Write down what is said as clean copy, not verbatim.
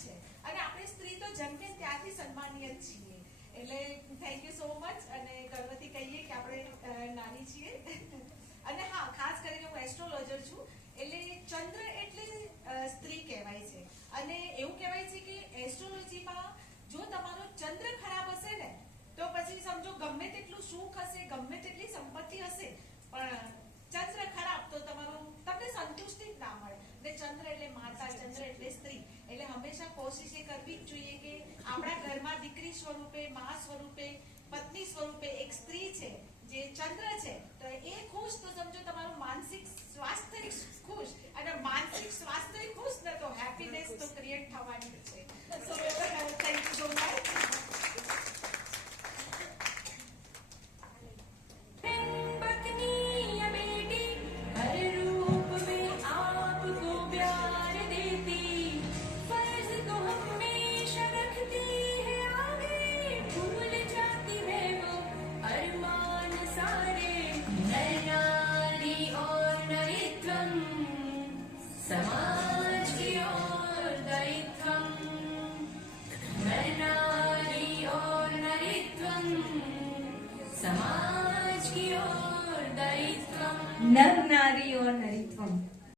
છે અને આપણે સ્ત્રી તો જન્મે ત્યારથી સન્માનીય જ છીએ. એટલે થેન્ક યુ સો મચ. અને ગર્વથી કહીએ કે આપણે નાની છીએ. અને હા, ખાસ કરીને હું એસ્ટ્રોલોજર છું, એટલે ચંદ્ર એટલે સ્ત્રી કહેવાય છે. અને એવું કહેવાય છે કે એસ્ટ્રોલોજીમાં જો તમારો ચંદ્ર ખરાબ હશે ને તો પછી સમજો ગમે તેટલું સુખ હશે, ગમે તેટલી સંપત્તિ હશે, પણ ચંદ્ર ખરાબ તો તમને સંતુષ્ટિ જ ના મળે. ને ચંદ્ર એટલે માતા, ચંદ્ર એટલે સ્ત્રી. એટલે હંમેશા કોશિશ એ કરવી જ જોઈએ કે આપણા ઘરમાં દીકરી સ્વરૂપે, મા સ્વરૂપે, પત્ની સ્વરૂપે એક સ્ત્રી છે જે ચંદ્ર છે, તો એ ખુશ તો સમજો તમારું માનસિક સ્વાસ્થ્ય ખુશ, અને માનસિક સ્વાસ્થ્ય ખુશ ને તો હેપીનેસ તો ક્રિએટ થવાની છે. So thank you so much. समाज की ओर दायित्वम, नर नारी और नरित्वम, समाज की ओर दायित्वम, नर नारी और